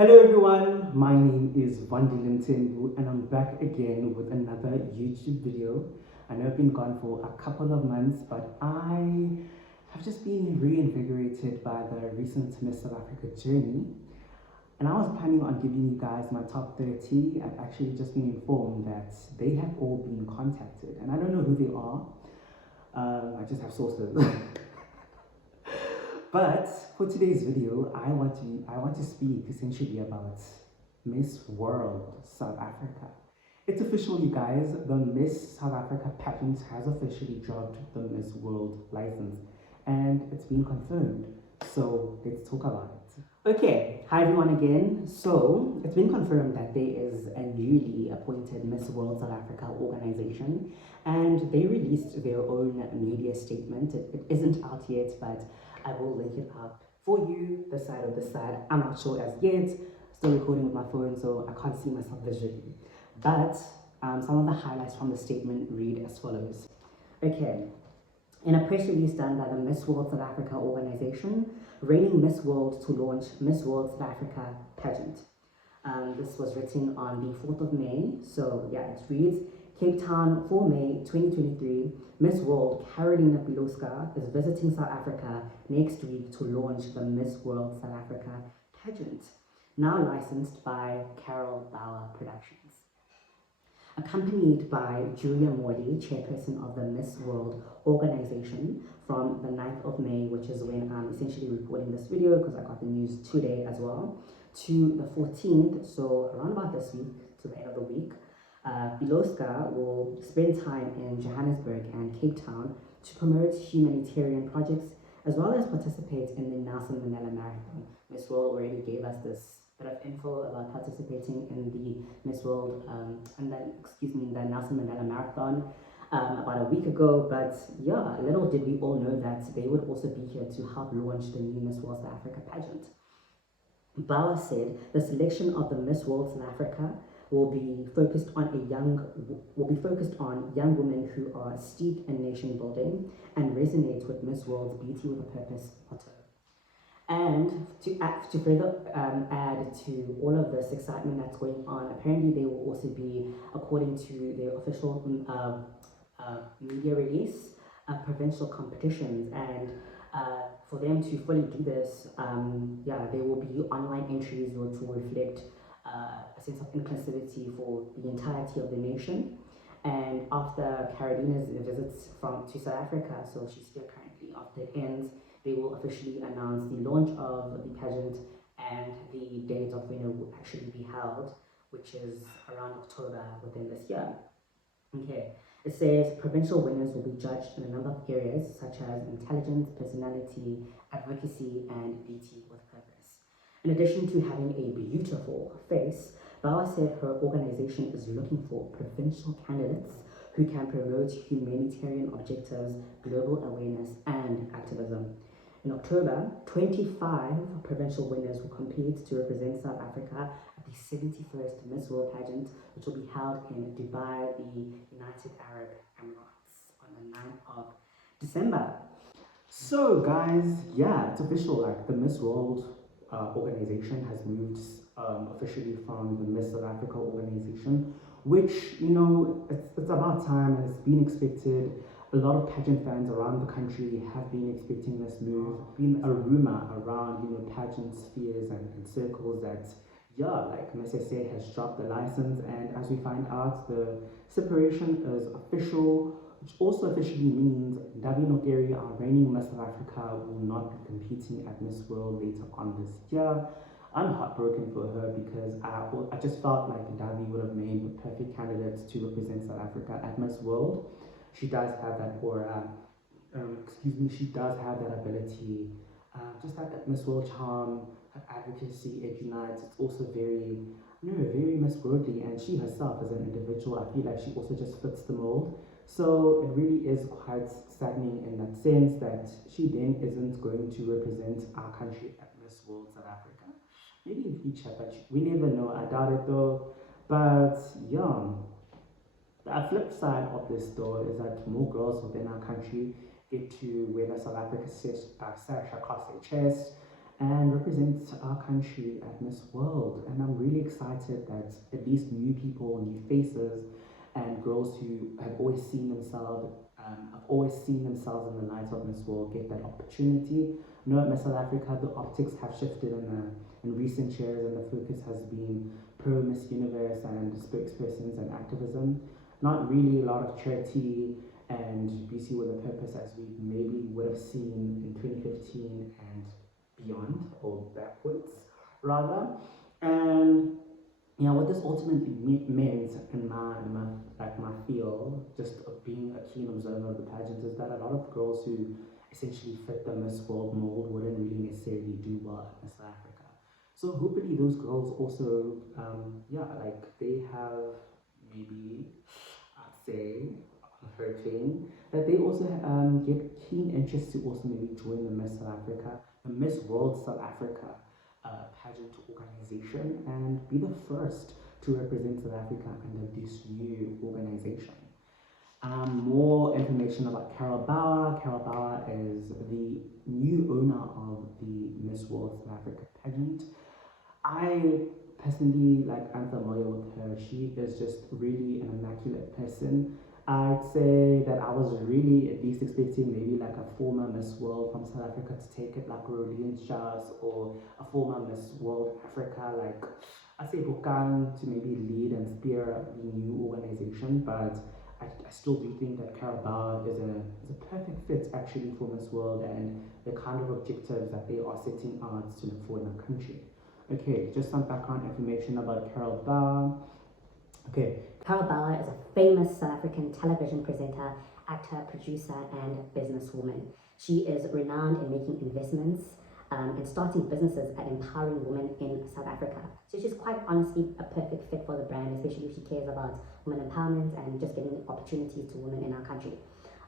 Hello everyone, my name is Vandilin Tenbu and I'm back again with another YouTube video. I know I've been gone for a couple of months, but I have just been reinvigorated by the recent Miss South Africa journey. And I was planning on giving you guys my top 30. I've actually just been informed that they have all been contacted and I don't know who they are. I just have sources. But for today's video, I want to speak essentially about Miss World South Africa. It's official, you guys. The Miss South Africa pageant has officially dropped the Miss World license, and it's been confirmed. So let's talk about it. Okay, hi everyone again. So it's been confirmed that there is a newly appointed Miss World South Africa organization, and they released their own media statement. It isn't out yet, but I will link it up for you, the side of the side. I'm not sure as yet, still recording with my phone, so I can't see myself visually. But some of the highlights from the statement read as follows. Okay, in a press release done by the Miss World South Africa organization, reigning Miss World to launch Miss World South Africa pageant. This was written on the 4th of May, so yeah, it reads, Cape Town, 4 May 2023, Miss World Carolina Biloska is visiting South Africa next week to launch the Miss World South Africa pageant, now licensed by Carol Bouwer Productions. Accompanied by Julia Morley, chairperson of the Miss World organization, from the 9th of May, which is when I'm essentially recording this video because I got the news today as well, to the 14th, so around about this week, to the end of the week. Biloska will spend time in Johannesburg and Cape Town to promote humanitarian projects as well as participate in the Nelson Mandela Marathon. Miss World already gave us this bit of info about participating in the Miss World in the Nelson Mandela Marathon about a week ago. But yeah, little did we all know that they would also be here to help launch the new Miss World South Africa pageant. Bouwer said the selection of the Miss World South Africa will be focused on young women who are steeped in nation building and resonate with Miss World's Beauty with a Purpose motto. And to further add to all of this excitement that's going on, apparently they will also be, according to their official media release, provincial competitions, and for them to fully do this, there will be online entries which will reflect a sense of inclusivity for the entirety of the nation. And after Carolina's visits to South Africa, so she's here currently, after it ends, they will officially announce the launch of the pageant and the date of when it will actually be held, which is around October within this year. Okay, it says provincial winners will be judged in a number of areas such as intelligence, personality, advocacy, and beauty with purpose. In addition to having a beautiful face, Bouwer said her organization is looking for provincial candidates who can promote humanitarian objectives, global awareness, and activism. In October, 25 provincial winners will compete to represent South Africa at the 71st Miss World pageant, which will be held in Dubai, the United Arab Emirates, on the 9th of December. So guys, yeah, it's official, like the Miss World organization has moved officially from the Miss South Africa organization, which, you know, it's about time and it's been expected. A lot of pageant fans around the country have been expecting this move. Been a rumor around, you know, pageant spheres and circles that, yeah, like Miss SA has dropped the license, and as we find out, the separation is official, which also officially means Davi Nokeri, our reigning Miss South Africa, will not be competing at Miss World later on this year. I'm heartbroken for her because I just felt like Davi would have made the perfect candidate to represent South Africa at Miss World. She does have that aura, she does have that ability, just that Miss World charm, her advocacy, it unites. It's also very, very Miss Worldly, and she herself as an individual, I feel like she also just fits the mold. So it really is quite saddening in that sense that she then isn't going to represent our country at Miss World South Africa. Maybe in future, but we never know. I doubt it though. But yeah. The flip side of this though is that more girls within our country get to wear the South Africa sash across their chest, and represent our country at Miss World. And I'm really excited that at least new people, new faces, and girls who have always seen themselves in the light of Miss World get that opportunity. You know, at Miss South Africa, the optics have shifted in recent years, and the focus has been pro Miss Universe and spokespersons and activism. Not really a lot of charity and beauty with a purpose as we maybe would have seen in 2015 and beyond, or backwards rather. And yeah, what this ultimately meant in my field, just of being a keen observer of the pageant, is that a lot of girls who essentially fit the Miss World mold wouldn't really necessarily do well at Miss South Africa. So hopefully those girls also, like they have maybe, I'd say, hurting, that they also get keen interest to also maybe join the Miss South Africa, the Miss World South Africa pageant organization, and be the first to represent South Africa under this new organization. More information about Carol Bouwer. Carol Bouwer is the new owner of the Miss World South Africa pageant. I personally, like, I'm familiar with her. She is just really an immaculate person. I'd say that I was really at least expecting maybe like a former Miss World from South Africa to take it, like Rolene Shahs, or a former Miss World Africa, like I say Bukan, to maybe lead and spear the new organization. But I still do think that Carol Bauer is a perfect fit actually for Miss World and the kind of objectives that they are setting out to look for in our country. Okay, just some background information about Carol Bauer. Okay. Carol Bouwer is a famous South African television presenter, actor, producer, and businesswoman. She is renowned in making investments and starting businesses and empowering women in South Africa. So she's quite honestly a perfect fit for the brand, especially if she cares about women empowerment and just giving opportunities to women in our country.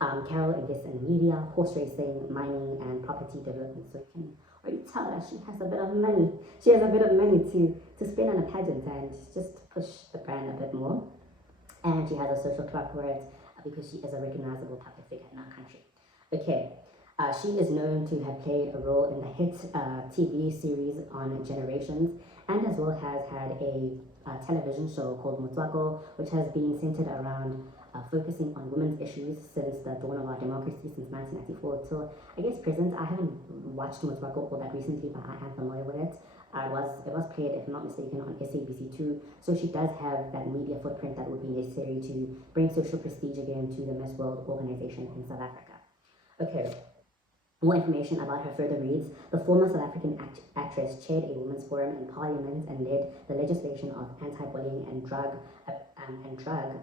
Carol invests in media, horse racing, mining, and property development. So you can already tell that she has a bit of money. She has a bit of money to spend on a pageant and just push the brand a bit more. And she has a social club for it because she is a recognizable public figure in our country. Okay, she is known to have played a role in the hit TV series on Generations, and as well has had a television show called Motswako, which has been centered around focusing on women's issues since the dawn of our democracy, since 1994 till I guess present. I haven't watched Motswako all that recently, but I am familiar with it. It was played, if I'm not mistaken, on SABC2. So she does have that media footprint that would be necessary to bring social prestige again to the Miss World organization in South Africa. Okay, more information about her further reads. The former South African actress chaired a women's forum in Parliament and led the legislation of anti-bullying and drug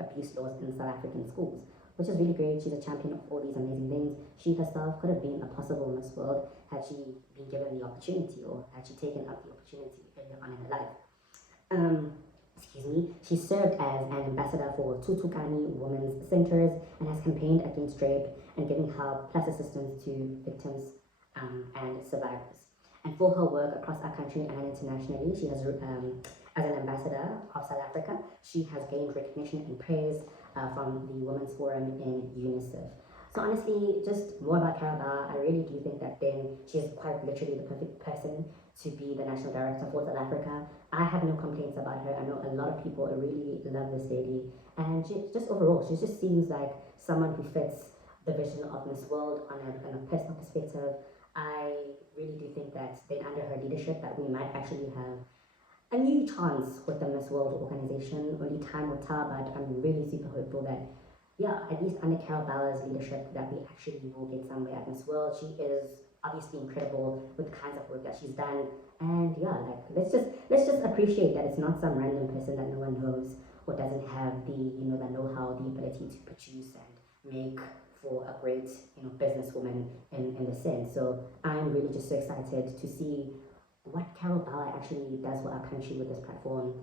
abuse laws in South African schools, which is really great. She's a champion of all these amazing things. She herself could have been a possible Miss World had she been given the opportunity, or had she taken up the opportunity earlier on in her life. She served as an ambassador for Tutukani Women's Centers and has campaigned against rape and giving help plus assistance to victims and survivors. And for her work across our country and internationally, she has, as an ambassador of South Africa, she has gained recognition and praise from the Women's Forum in UNICEF. So honestly, just more about Carol Bauer, I really do think that then she's quite literally the perfect person to be the national director for South Africa. I have no complaints about her. I know a lot of people really love this lady, and she just overall, she just seems like someone who fits the vision of Miss World on a personal perspective. I really do think that then under her leadership that we might actually have a new chance with the Miss World organization. Only time will tell, but I'm really super hopeful that, yeah, at least under Carol Bauer's leadership, that we actually will get somewhere at Miss World. She is obviously incredible with the kinds of work that she's done, and yeah, like let's just appreciate that it's not some random person that no one knows or doesn't have the the know-how, the ability to produce and make for a great businesswoman in the sense. So I'm really just so excited to see what Carol Bauer actually does for our country with this platform,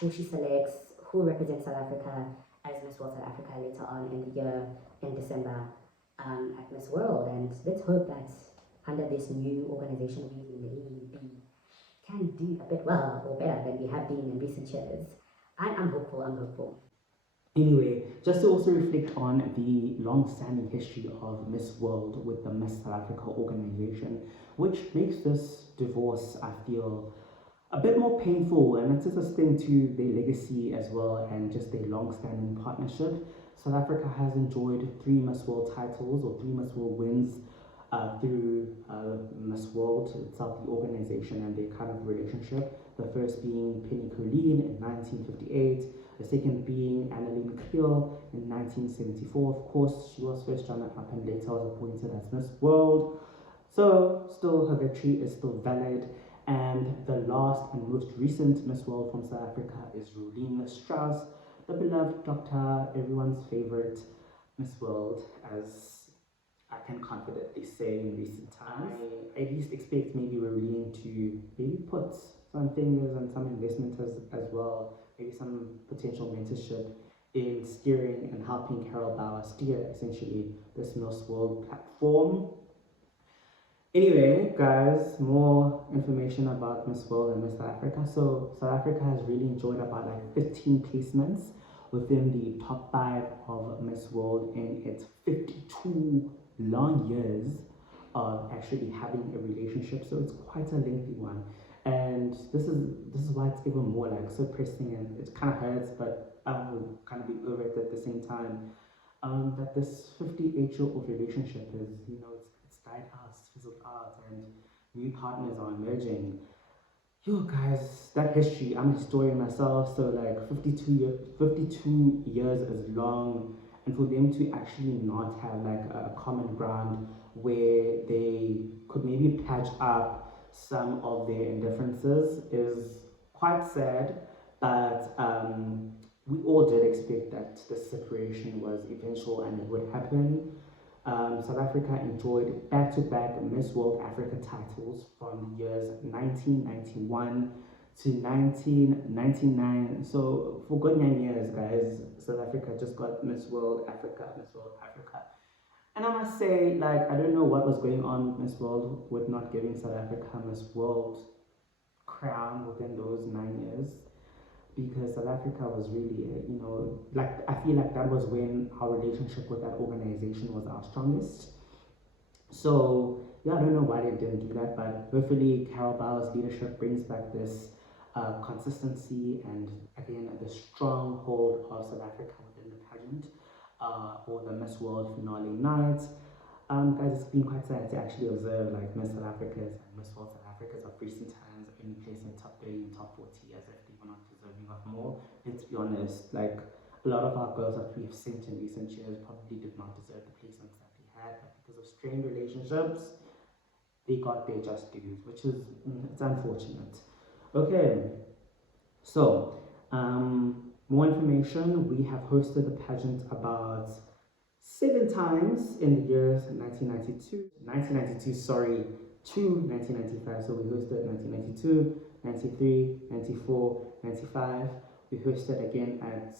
who she selects, who represents South Africa as Miss World South Africa later on in the year in December at Miss World. And let's hope that under this new organization can do a bit well or better than we have been in recent years. I'm hopeful. Anyway, just to also reflect on the long-standing history of Miss World with the Miss South Africa organization, which makes this divorce, I feel, a bit more painful, and it's just a sting to their legacy as well and just their long-standing partnership. South Africa has enjoyed three Miss World titles or three Miss World wins through Miss World itself, the organization and their kind of relationship. The first being Penny Colleen in 1958, the second being Annalene Creel in 1974. Of course, she was first runner-up and later was appointed as Miss World. So, still, her victory is still valid. And the last and most recent Miss World from South Africa is Rolene Strauss, the beloved doctor, everyone's favorite Miss World, as I can confidently say in recent times. I at least expect maybe Rolene to maybe put some fingers and some investment as well, maybe some potential mentorship in steering and helping Carol Bouwer steer essentially this Miss World platform. Anyway, guys, more information about Miss World and Miss South Africa. So, South Africa has really enjoyed about like 15 placements within the top 5 of Miss World in its 52 long years of actually having a relationship. So, it's quite a lengthy one. And this is why it's even more like so pressing, and it kind of hurts, but I will kind of be over it at the same time. That this 58-year-old relationship is, it's died out, it's fizzled out, and new partners are emerging. Yo, guys, that history, I'm a historian myself, so like 52 years is long, and for them to actually not have like a common ground where they could maybe patch up some of their indifferences is quite sad, but we all did expect that the separation was eventual and it would happen. South Africa enjoyed back-to-back Miss World Africa titles from the years 1991 to 1999. So for good 9 years, guys, South Africa just got Miss World Africa, Miss World Africa. And I must say, like, I don't know what was going on with Miss World with not giving South Africa Miss World crown within those 9 years, because South Africa was really, like I feel like that was when our relationship with that organization was our strongest. So yeah, I don't know why they didn't do that, but hopefully Carol Bauer's leadership brings back this consistency and again the stronghold of South Africa within the pageant or the Miss World finale night. Guys, it's been quite sad to actually observe like Miss South Africa's and Miss World South Africa's of recent times only placing top 30 and top 40 as if they were not deserving of more. Let's be honest, like a lot of our girls that we have sent in recent years probably did not deserve the placements that they had, but because of strained relationships, they got their just dues, which is it's unfortunate. Okay, so more information. We have hosted the pageant about 7 times in the years 1992, sorry, to 1995. So we hosted 1992, 93, 94, 95. We hosted again at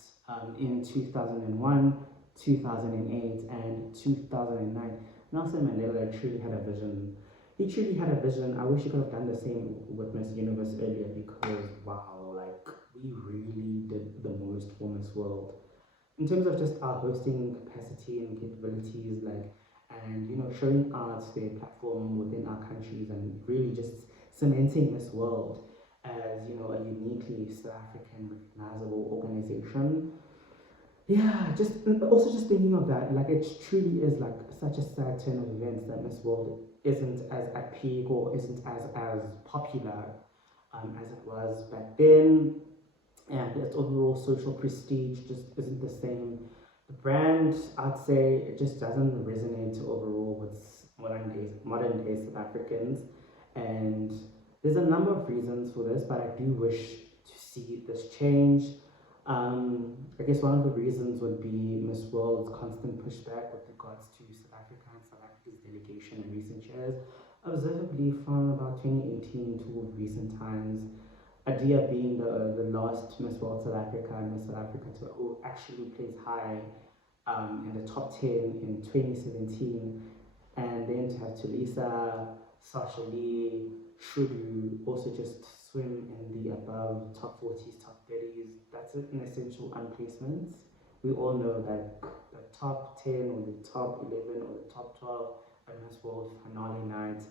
in 2001, 2008, and 2009. Nelson Mandela truly had a vision. He truly had a vision. I wish he could have done the same with Miss Universe earlier, because wow, like we really did the most for Miss World in terms of just our hosting capacity and capabilities, like, and showing out their platform within our countries and really just cementing This World as a uniquely South African recognizable organization. Yeah, just also just thinking of that, like it truly is like such a sad turn of events that Miss World isn't as at peak or isn't as popular as it was back then, and its overall social prestige just isn't the same. The brand, I'd say, it just doesn't resonate overall with modern day South Africans, and there's a number of reasons for this, but I do wish to see this change. I guess one of the reasons would be Miss World's constant pushback with regards to South Africa and South Africa's delegation in recent years, observably from about 2018 to recent times. Adia being the last Miss World South Africa and Miss South Africa to actually place high in the top 10 in 2017, and then to have Tulisa, Sasha Lee, Shudu also just swim in the above top 40s, top 30s. That's an essential unplacement we all know that the top 10 or the top 11 or the top 12 at Miss World finale night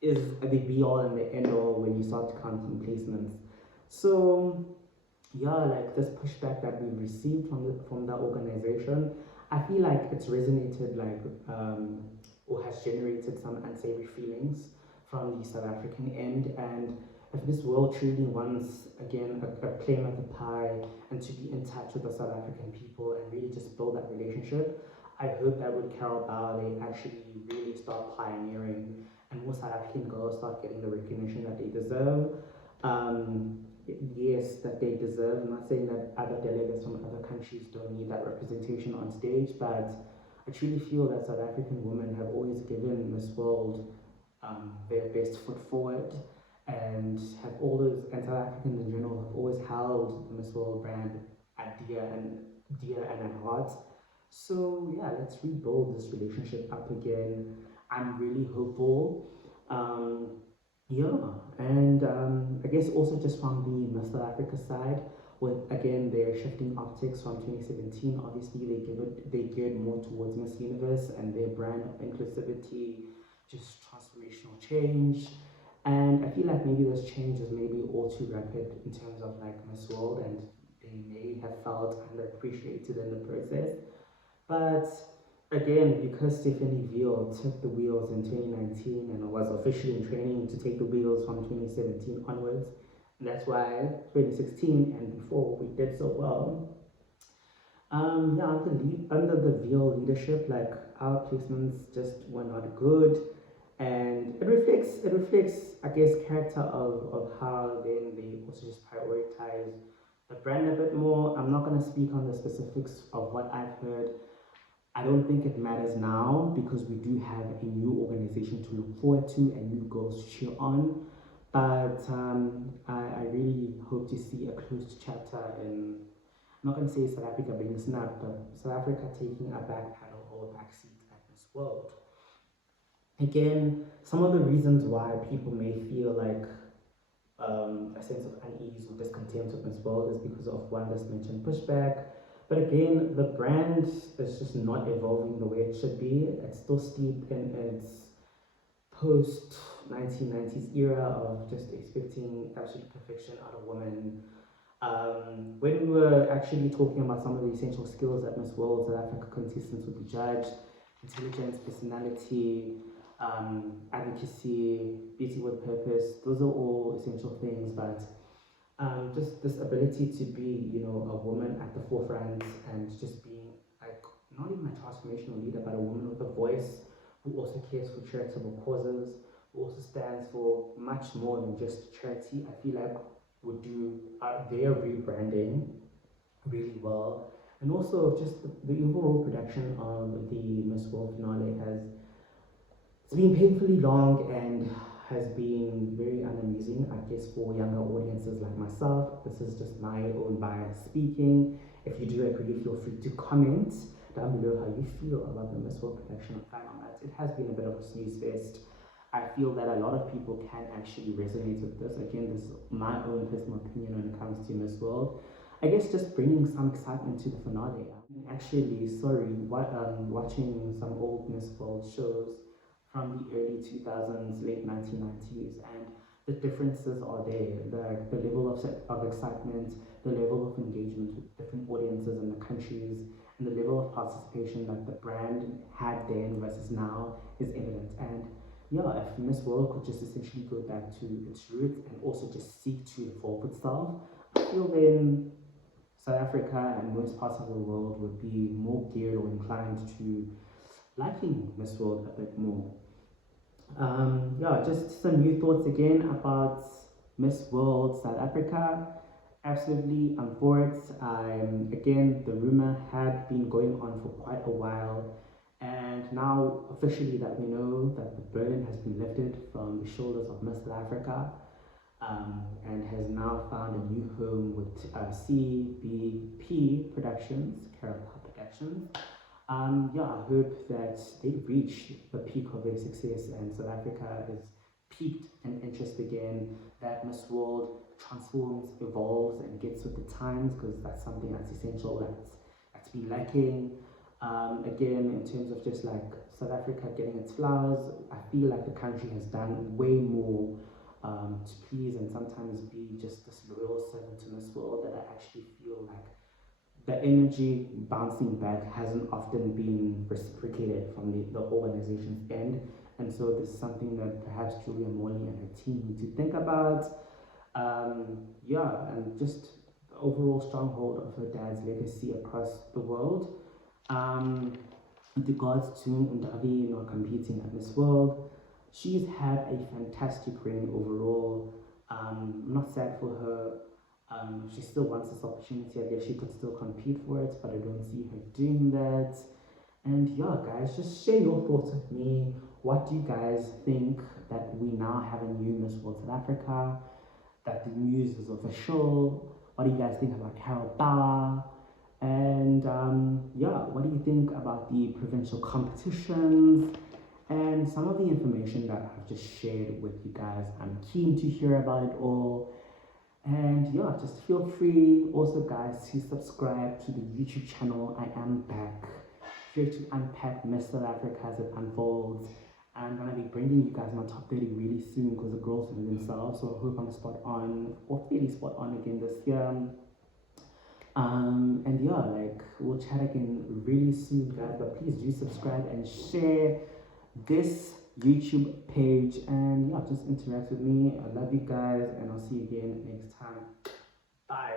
is the be all and the end all when you start counting placements. So yeah, like this pushback that we've received from the organization, I feel like it's resonated or has generated some unsavory feelings from the South African end. And if this world truly wants again a claim at the pie and to be in touch with the South African people and really just build that relationship, I hope that with Carol Bauer they actually really start pioneering and more South African girls start getting the recognition that they deserve. Um, yes, that they deserve. I'm not saying that other delegates from other countries don't need that representation on stage, but I truly feel that South African women have always given Miss World their best foot forward and have always, and South Africans in general, have always held the Miss World brand at dear and at heart. So yeah, let's rebuild this relationship up again. I'm really hopeful. Um, yeah, and I guess also just from the Miss South Africa side, with again their shifting optics from 2017, obviously they geared more towards Miss Universe and their brand of inclusivity, just transformational change. And I feel like maybe this change is maybe all too rapid in terms of like Miss World, and they may have felt underappreciated in the process. But again, because Stephanie Veal took the wheels in 2019 and was officially in training to take the wheels from 2017 onwards, and that's why 2016 and before we did so well. Yeah, under the Veal leadership, like our placements just were not good, and it reflects I guess character of how then they also just prioritize the brand a bit more. I'm not gonna speak on the specifics of what I've heard. I don't think it matters now because we do have a new organization to look forward to and new goals to cheer on. But I really hope to see a closed chapter in, I'm not going to say South Africa being snapped, but South Africa taking a back paddle or a back seat at this world. Again, some of the reasons why people may feel like a sense of unease or discontent with Miss World is because of one just mentioned pushback. But again, the brand is just not evolving the way it should be. It's still steeped in its post 1990s era of just expecting absolute perfection out of women. When we were actually talking about some of the essential skills that Miss World South Africa contestants would be judged, intelligence, personality, advocacy, beauty with purpose, those are all essential things, but just this ability to be, a woman at the forefront and just being like not even a transformational leader, but a woman with a voice who also cares for charitable causes, who also stands for much more than just charity. I feel like would do their rebranding really well. And also just the overall production of the Miss World finale has it's been painfully long and has been very unamusing, I guess, for younger audiences like myself. This is just my own bias speaking. If you do agree, feel free to comment down below how you feel about the Miss World production of Final Night. It has been a bit of a snooze fest. I feel that a lot of people can actually resonate with this. Again, this is my own personal opinion when it comes to Miss World. I guess just bringing some excitement to the finale. Actually, sorry, watching some old Miss World shows from the early 2000s, late 1990s, and the differences are there. The level of excitement, the level of engagement with different audiences in the countries, and the level of participation that the brand had then versus now is evident. And yeah, if Miss World could just essentially go back to its roots and also just seek to evolve itself, I feel then South Africa and most parts of the world would be more geared or inclined to liking Miss World a bit more. Yeah, just some new thoughts again about Miss World South Africa. Absolutely, I'm for it. Again, the rumor had been going on for quite a while, and now officially that we know that the burden has been lifted from the shoulders of Miss South Africa, and has now found a new home with CBP Productions, Carol Productions. Yeah, I hope that they reach the peak of their success and South Africa is peaked in interest again, that Miss World transforms, evolves, and gets with the times because that's something that's essential, that's actually lacking. Again, in terms of just like South Africa getting its flowers, I feel like the country has done way more to please and sometimes be just this loyal servant in this world, that I actually feel like the energy bouncing back hasn't often been reciprocated from the organization's end. And so this is something that perhaps Julia Morley and her team need to think about. And just the overall stronghold of her dad's legacy across the world. With regards to Ndavi not competing at Miss World, she's had a fantastic reign overall. I'm not sad for her. She still wants this opportunity. I guess she could still compete for it, but I don't see her doing that. And yeah, guys, just share your thoughts with me. What do you guys think that we now have a new Miss World South Africa? That the news is official? What do you guys think about Carol Bouwer? And what do you think about the provincial competitions? And some of the information that I've just shared with you guys. I'm keen to hear about it all. And yeah, just feel free also, guys, to subscribe to the YouTube channel. I am back here to unpack Miss South Africa as it unfolds. I'm gonna be bringing you guys my top 30 really soon because the girls know themselves. So I hope I'm spot on or fairly spot on again this year. We'll chat again really soon, guys. But please do subscribe and share this YouTube page, and yeah, just interact with me. I love you guys, and I'll see you again next time. Bye.